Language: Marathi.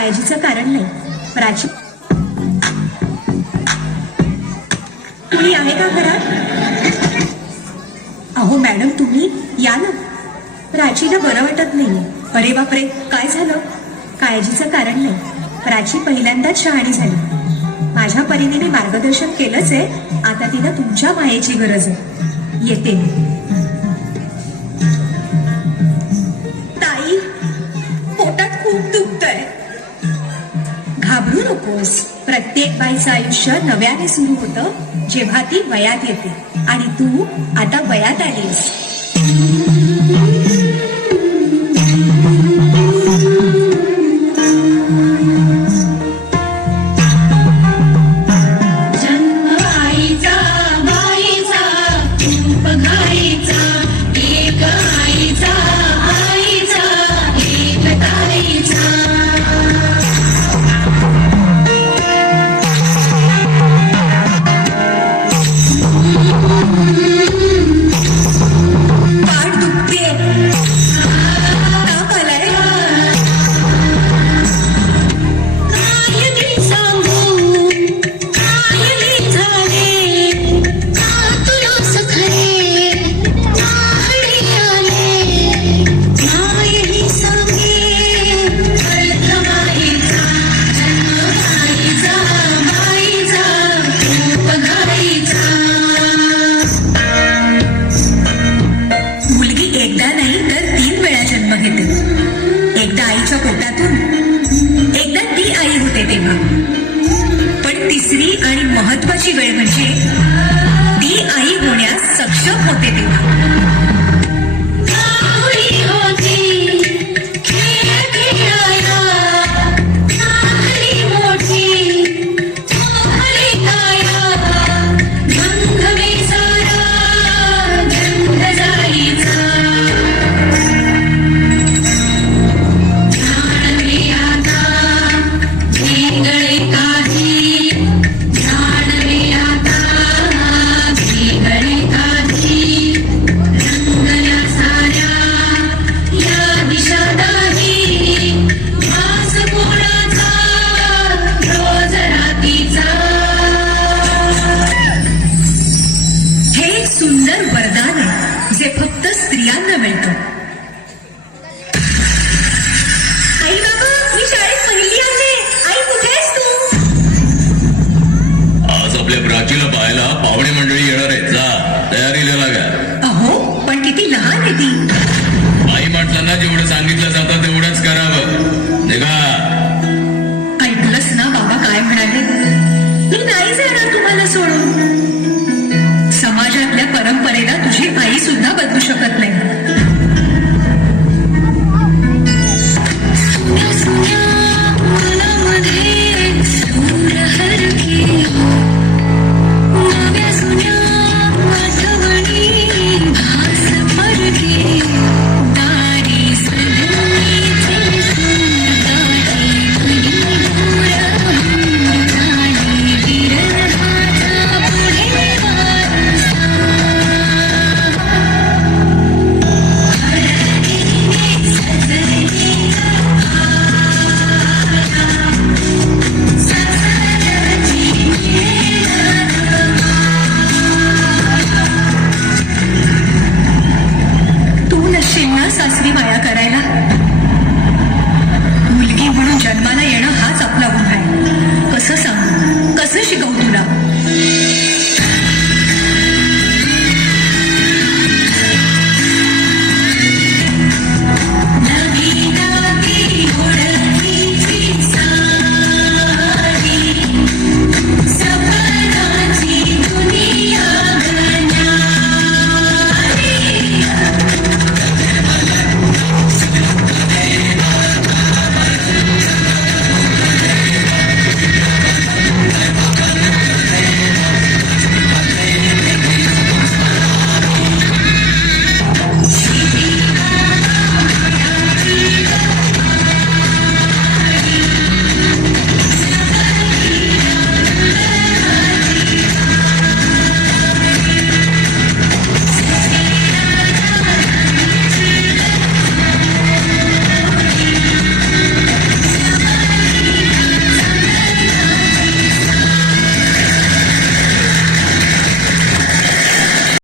काळजीचं कारण नाही. प्राची कुणी आहे का घरात? अहो मॅडम तुम्ही या ना. प्राचीला बरं वाटत नाहीये. अरे बापरे, काय झालं? काळजीचं कारण नाही. प्राची पहिल्यांदाच शहाणी झाली. माझ्या परीने मी मार्गदर्शन केलंच आहे. आता तिला तुमच्या मायेची गरज आहे. येते मी. ताई, पोटात खूप दुखतंय. घाबरू नकोस. प्रत्येक बाईचं आयुष्य नव्याने सुरू होतं जेव्हा ती वयात येते. आणि तू आता वयात आलीस. एकदा आईच्या पोटातून, एकदा ती आई होते तेव्हा. पण तिसरी आणि महत्वाची वेळ म्हणजे